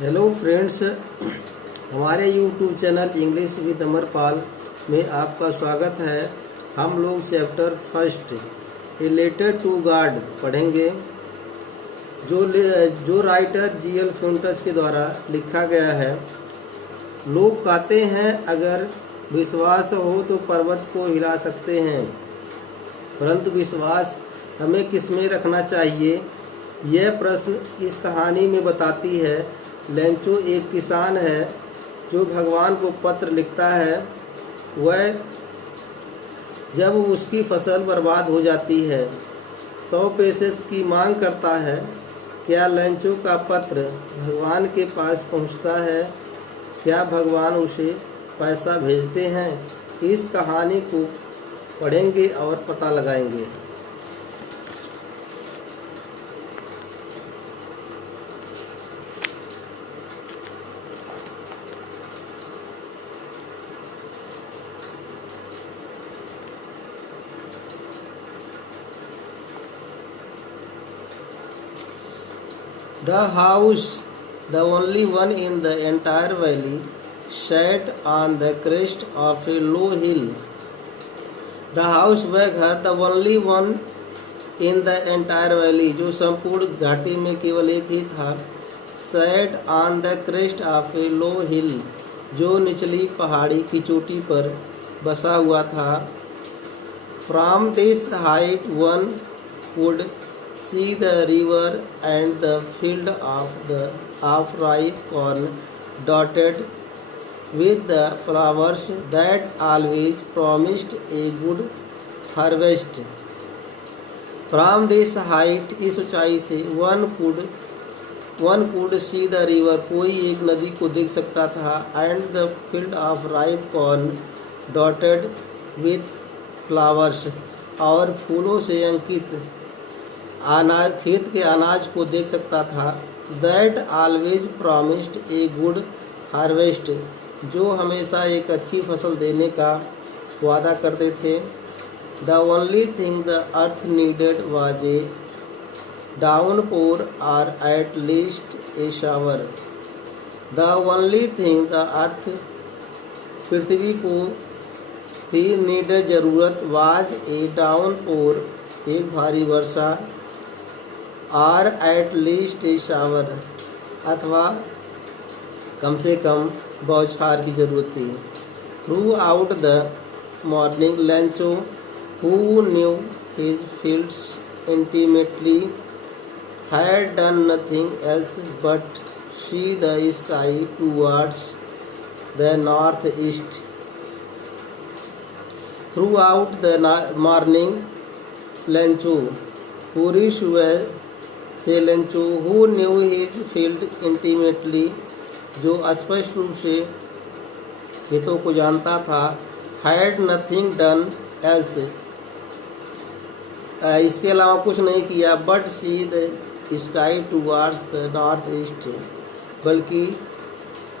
Hello friends, हमारे YouTube channel English with Amarpal में आपका स्वागत है। हम लोग chapter first related to God पढ़ेंगे, जो राइटर जीएल फ्यूंटस के द्वारा लिखा गया है। लोग कहते हैं अगर विश्वास हो तो पर्वत को हिला सकते हैं, परंतु विश्वास हमें किसमें रखना चाहिए, यह प्रश्न इस कहानी में बताती है। लेंचो एक किसान है जो भगवान को पत्र लिखता है। वह जब उसकी फसल बर्बाद हो जाती है 100 पैसे की मांग करता है। क्या लेंचो का पत्र भगवान के पास पहुंचता है? क्या भगवान उसे पैसा भेजते हैं? इस कहानी को पढ़ेंगे और पता लगाएंगे। The house, the only one in the entire valley, sat on the crest of a low hill. The house, वह घर, the only one in the entire valley, जो संपूर्ण घाटी में केवल एक ही था, sat on the crest of a low hill, जो निचली पहाड़ी की चोटी पर बसा हुआ था। From this height one could see the river and the field of ripe corn dotted with the flowers that always promised a good harvest. From this height, इस ऊंचाई से one could see the river, कोई एक नदी को देख सकता था, and the field of ripe corn dotted with flowers, और फूलों से अंकित खेत के अनाज को देख सकता था। That always promised a good harvest, जो हमेशा एक अच्छी फसल देने का वादा करते थे। The only thing the earth needed was a downpour or at least a shower. The only thing the earth, पृथ्वी को थी, नीडेड जरूरत, वाज ए डाउनपोर, एक भारी वर्षा, और एट लीस्ट ए शावर, अथवा कम से कम बौछार की जरूरत थी। Through out the morning Lencho, who knew his fields intimately, had done nothing else but see the sky towards the north east. Through out the morning Lencho, पूरी सुबह से Lencho, who knew his field intimately, जो स्पष्ट रूप से खेतों को जानता था, हैड नथिंग डन एल्स, इसके अलावा कुछ नहीं किया, but see the sky towards the north east, बल्कि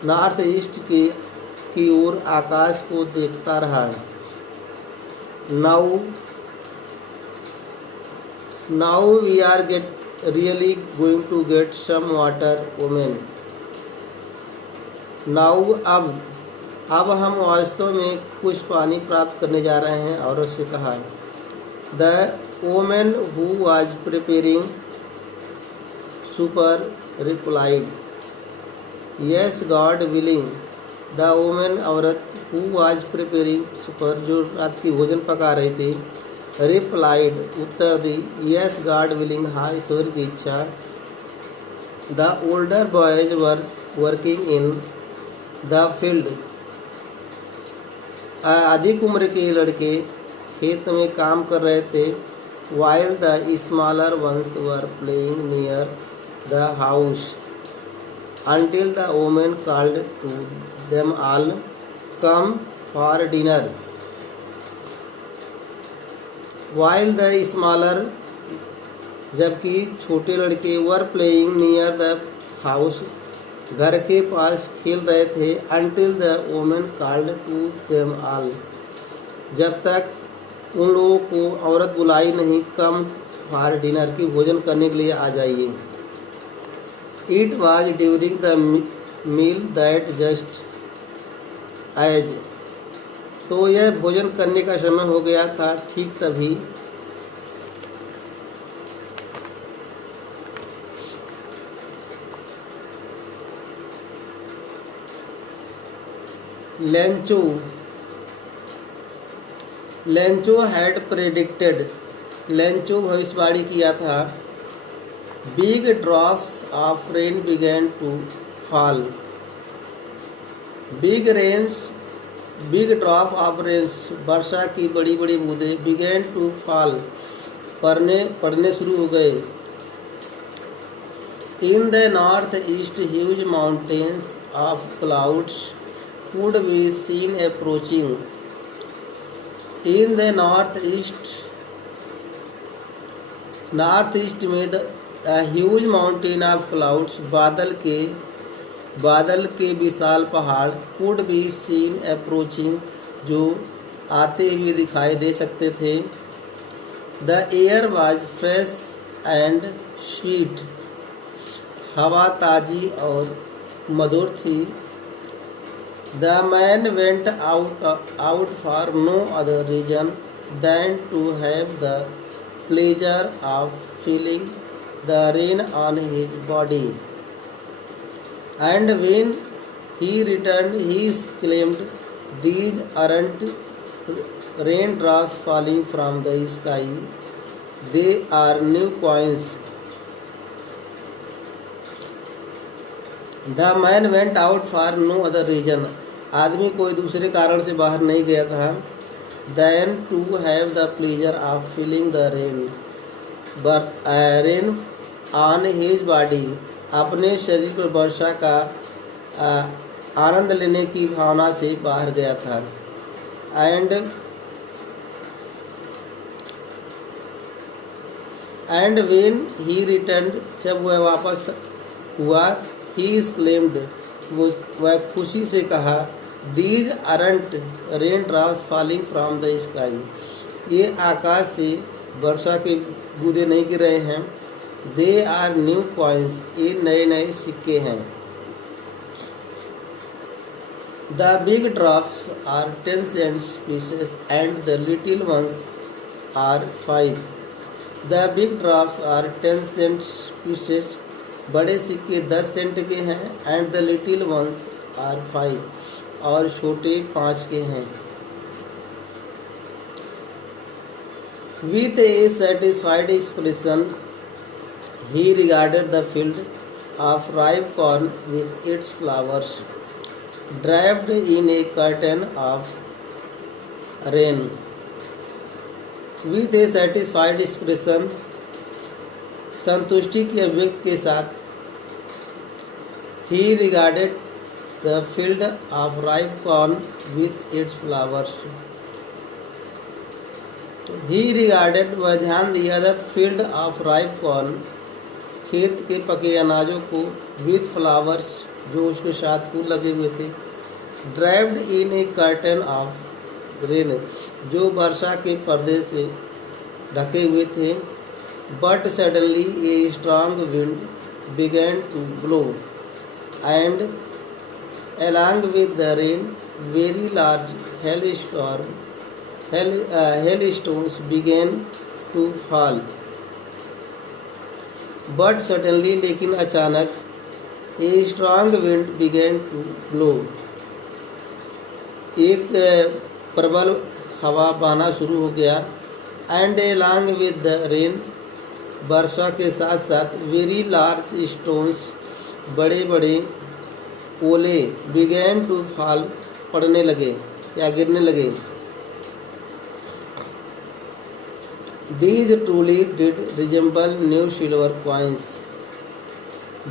नॉर्थ ईस्ट की ओर आकाश को देखता रहा। Now we are really going to get some water, women. Now अब हम वास्तव में कुछ पानी प्राप्त करने जा रहे हैं, औरत से कहा। The woman who was preparing supper replied, Yes, God willing. The woman, औरत, who was preparing supper, जो रात की भोजन पका रही थी, रिप्लाइड, उत्तर दी, यस गॉड विलिंग, हाँ ईश्वर की इच्छा। The older boys were working in the field, अधिक उम्र के लड़के खेत में काम कर रहे थे। While the smaller ones were playing near the house until the woman called to them all, come for dinner. While the smaller, जबकि छोटे लड़के, were playing near the house, घर के पास खेल रहे थे। until the woman called to them all, जब तक उन लोगों को औरत बुलाई नहीं, कम फॉर डिनर, की भोजन करने के लिए आ जाइए। It was during the meal that just as. तो यह भोजन करने का समय हो गया था ठीक तभी। लेंचो हैड प्रेडिक्टेड, लेंचो भविष्यवाणी किया था। Big drops of rain began to fall, big drop of rains, वर्षा की बड़ी बड़ी बूंदें, बिगेन टू फॉल, पड़ने शुरू हो गए। In the north east huge mountains of clouds could be seen approaching। in the north east में a huge mountain of clouds, बादल के विशाल पहाड़ could be seen approaching, जो आते हुए दिखाई दे सकते थे। the air was fresh and sweet, हवा ताजी और मधुर थी। The man went out for no other reason than to have the pleasure of feeling the rain on his body. And when he returned, he exclaimed, "These aren't raindrops falling from the sky, they are new coins." The man went out for no other reason, आदमी कोई दूसरे कारण से बाहर नहीं गया था। Than to have the pleasure of feeling the rain on his body, अपने शरीर पर वर्षा का आनंद लेने की भावना से बाहर गया था। And when he returned, जब वह वापस हुआ, he exclaimed, वह खुशी से कहा, these aren't raindrops falling from the sky, ये आकाश से वर्षा के बूंदे नहीं गिर रहे हैं। they are new coins, ये नए नए सिक्के हैं। the big drops are 10 cents pieces and the little ones are 5। the big drops are 10 cents pieces, बड़े सिक्के 10 सेंट के हैं। And the little ones are 5, और छोटे 5 के हैं। With a satisfied expression he regarded the field of ripe corn with its flowers draped in a curtain of rain. With a satisfied expression, संतुष्टि की अभिव्यक्ति के साथ। He regarded the field of ripe corn with its flowers। He regarded, वह ध्यान दिया, the field of ripe corn, खेत के पके अनाजों को, with flowers, जो उसके साथ फूल लगे हुए थे। Draped in a curtain of rain, जो वर्षा के पर्दे से ढके हुए थे। But suddenly a strong wind began to blow, and along with the rain, very large hailstones began to fall। But suddenly, लेकिन अचानक, a strong wind began to blow, एक प्रबल हवा बहना शुरू हो गया। And along with the rain, वर्षा के साथ साथ, वेरी लार्ज स्टोन्स, बड़े बड़े ओले, बिगेन टू फॉल, पड़ने लगे या गिरने लगे। These truly did resemble new silver coins.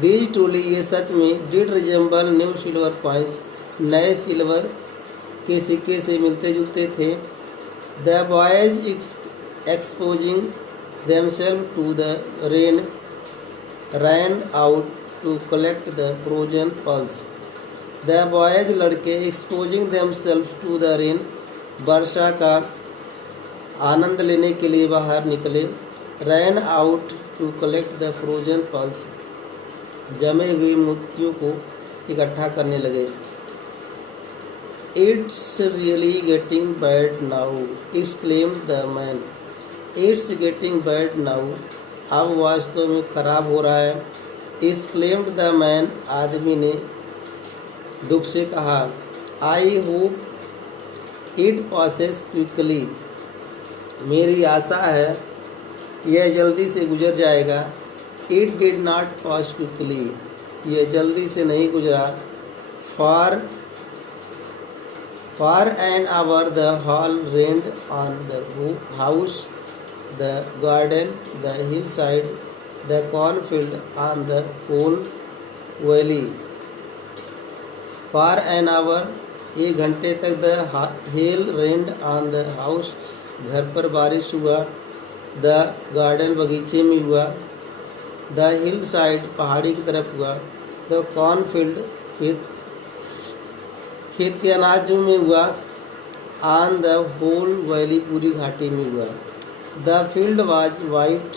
These truly, ये सच में, did resemble new silver coins, नए सिल्वर के सिक्के से मिलते जुलते थे। The boys exposing themselves to the rain ran out to collect the frozen pearls। The boys, लड़के, exposing themselves to the rain, वर्षा का आनंद लेने के लिए बाहर निकले। ran out to collect the frozen pearls, जमे हुए मोतियों को इकट्ठा करने लगे। It's really getting bad now, exclaimed the man. It's getting bad now, अब वास्तव में खराब हो रहा है। एक्सक्लेम्ड द मैन, आदमी ने दुख से कहा। I hope it passes quickly, मेरी आशा है यह जल्दी से गुजर जाएगा। It did not pass quickly, यह जल्दी से नहीं गुजरा। For an hour the hail rained on the house, the garden, the hillside, the cornfield, on the whole valley. For an hour, 1 घंटे तक। The hail rained on the house, घर पर बारिश हुआ। द गार्डन, बगीचे में हुआ। The hill side, पहाड़ी की तरफ हुआ। द कॉर्नफील्ड, खेत के अनाजों में हुआ। ऑन द होल वैली, पूरी घाटी में हुआ। द फील्ड वाज वाइट,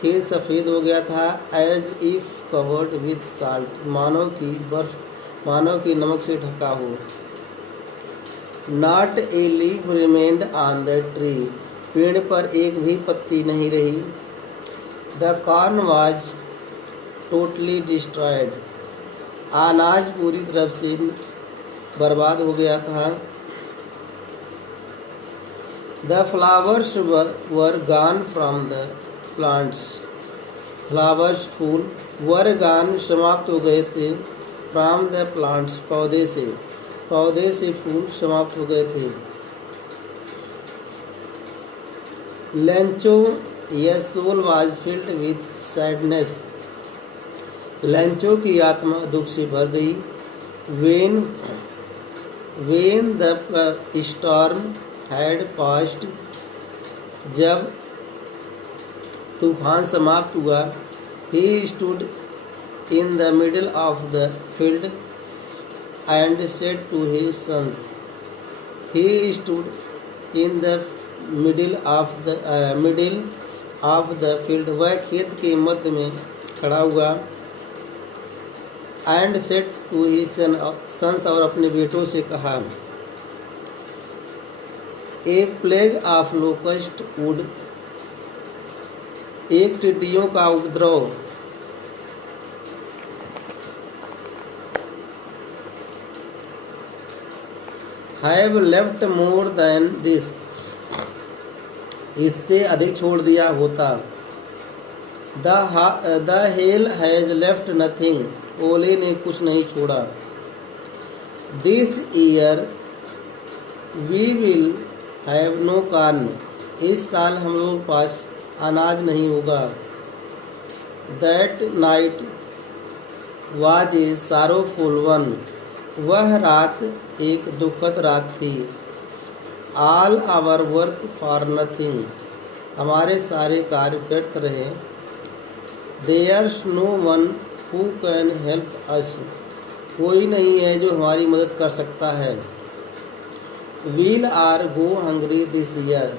खेत सफ़ेद हो गया था। As if covered with salt, मानो कि नमक से ढका हो। Not a leaf remained on the tree, पेड़ पर एक भी पत्ती नहीं रही। The corn was totally destroyed, अनाज पूरी तरफ से बर्बाद हो गया था। The flowers were gone from the plants, flowers, फूल, वर गॉन, समाप्त हो गए थे। फ्रॉम द प्लांट्स, पौधे से फूल समाप्त हो गए थे। लेंचो, यह soul was filled with sadness, Lencho की आत्मा दुख से भर गई। When the storm had passed, जब तूफान समाप्त हुआ। He stood in the middle of the field and said to his sons, he stood in the middle of the field, वह खेत के मध्य में खड़ा हुआ। And said to his sons, और अपने बेटों से कहा। A plague of locust would, एक टिड्डियों का उपद्रव। Have left more than this, इससे अधिक छोड़ दिया होता। The hail has left nothing, ओले ने कुछ नहीं छोड़ा। This year we will have no corn, इस साल हम लोगों के पास अनाज नहीं होगा। That night was a sorrowful one, वह रात एक दुखद रात थी। All our work for nothing, हमारे सारे कार्य व्यर्थ रहे। There's no one who can help us, कोई नहीं है जो हमारी मदद कर सकता है। We'll all go hungry this year,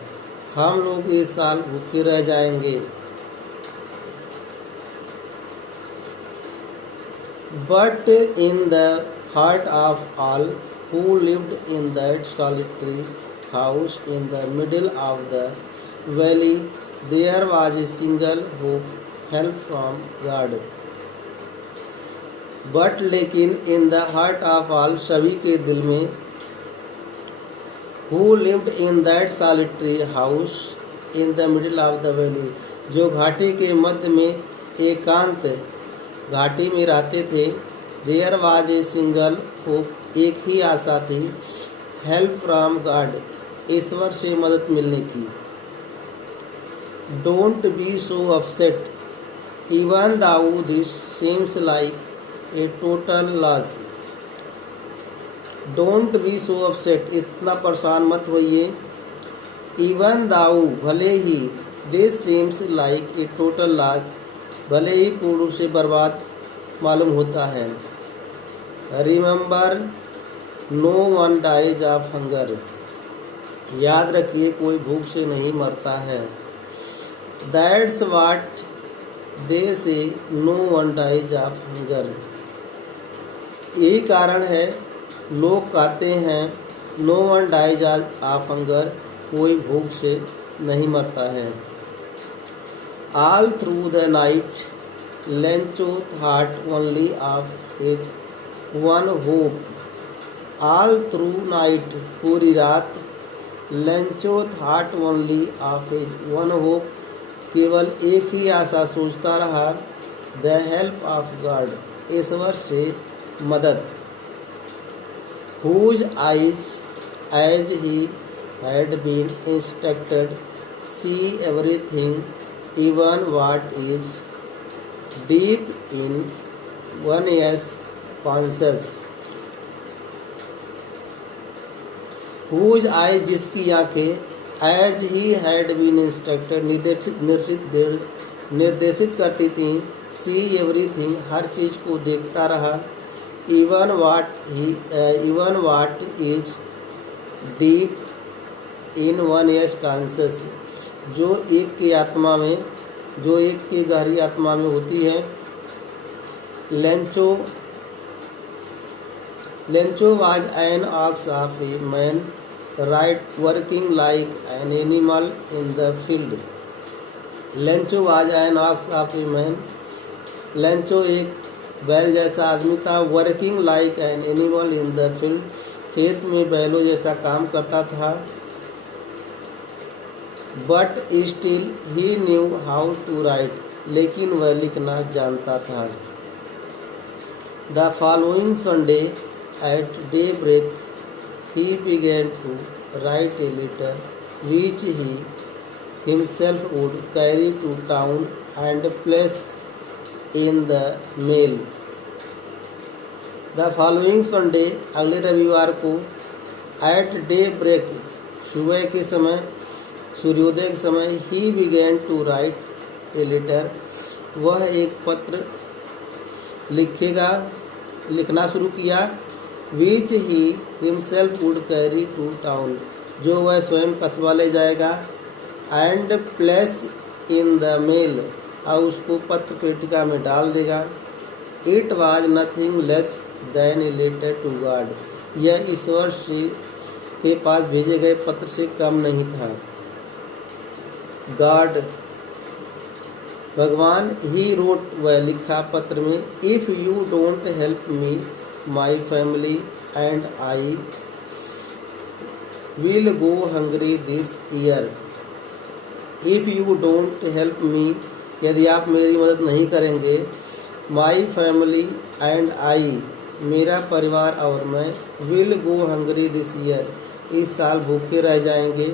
हम लोग इस साल भूखे रह जाएंगे। But in the heart of all who lived in that solitary house in the middle of the valley, there was a single hope, help from God. But लेकिन in the heart of all, सभी के दिल में, who lived in that solitary house in the middle of the valley, जो घाटी के मध्य में एकांत घाटी में रहते थे। there was a single hope, एक ही आशा थी, help from God, ईश्वर से मदद मिलने की। Don't be so upset even though this seems like a total loss, don't be so upset, इतना परेशान मत होइए। इवन दाउ, भले ही, this seems like a total loss, भले ही पूर्ण रूप से बर्बाद मालूम होता है। Remember no one dies of hunger, याद रखिए कोई भूख से नहीं मरता है। That's what they say no one dies of hunger. यही कारण है लोग कहते हैं no one dies of hunger, कोई भूख से नहीं मरता है। All through the night Lencho thought only of his one hope. All through night, पूरी रात, Lencho thought only of his one hope, केवल एक ही आशा सोचता रहा, द हेल्प ऑफ गॉड, ईश्वर से मदद। Whose eyes as he had been instructed see everything even what is deep in one's conscience. Whose eye, जिसकी आंखें, as he had been instructed, निर्देशित करती थी, सी एवरीथिंग, हर चीज को देखता रहा, even what is deep in one's conscious, जो एक की आत्मा में, जो एक की गहरी आत्मा में होती है। Lencho was an ox of a man, right, working like an animal in the field. Lencho was an ox of a man, Lencho एक बैल जैसा आदमी था, working like an animal in the field, खेत में बैलों जैसा काम करता था। But still he knew how to write, लेकिन वह लिखना जानता था। The following Sunday at daybreak he began to write a letter which he himself would carry to town and place in the mail. The following Sunday, अगले रविवार को, at daybreak, सुबह के समय, सूर्योदय के समय, he began to write a letter, वह एक पत्र लिखना शुरू किया, which he himself would carry to town, जो वह स्वयं कस्बा ले जाएगा, and place in the mail, और उसको पत्र पेटिका में डाल देगा। It was nothing less than a letter to God, यह ईश्वर से के पास भेजे गए पत्र से कम नहीं था। God, भगवान, he wrote, वह लिखा पत्र में, if you don't help me, my family and I will go hungry this year. If you don't help me, यदि आप मेरी मदद नहीं करेंगे, my family and I, मेरा परिवार और मैं, will go hungry this year, इस साल भूखे रह जाएंगे।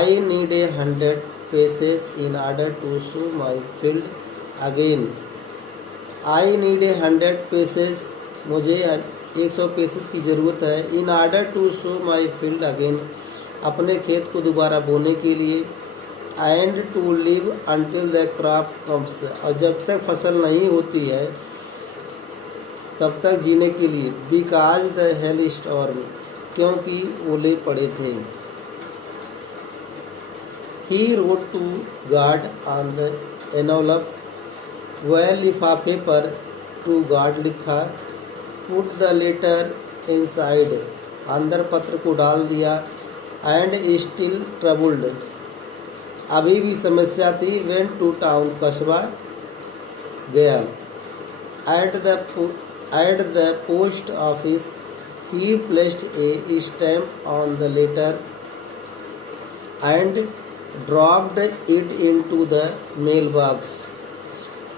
I need 100 paces in order to sow my field again. I need 100 paces, मुझे 100 पेसेस की ज़रूरत है। In order to sow my field again, अपने खेत को दोबारा बोने के लिए। And to live until the crop comes, और जब तक फसल नहीं होती है तब तक जीने के लिए। बिकॉज द हेल स्टॉर्म, क्योंकि ओले पड़े थे। He wrote to God on the envelope, वह लिफाफे पर टू गॉड लिखा। पुट द लेटर इनसाइड, अंदर पत्र को डाल दिया। एंड स्टिल ट्रबल्ड, अभी भी समस्या थी। वेंट टू टाउन, कस्बा गया। At the post office he placed a stamp on the letter and dropped it into the mail box.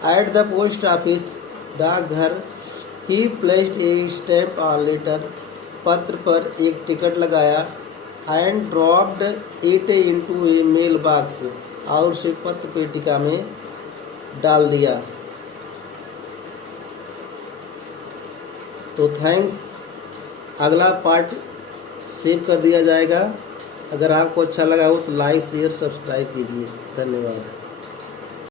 At the post office, डाकघर, he placed a stamp on letter, पत्र पर एक टिकट लगाया। And dropped it into a mail box, और उसे पत्र पेटिका में डाल दिया। तो थैंक्स, अगला पार्ट सेव कर दिया जाएगा। अगर आपको अच्छा लगा हो तो लाइक शेयर सब्सक्राइब कीजिए। धन्यवाद।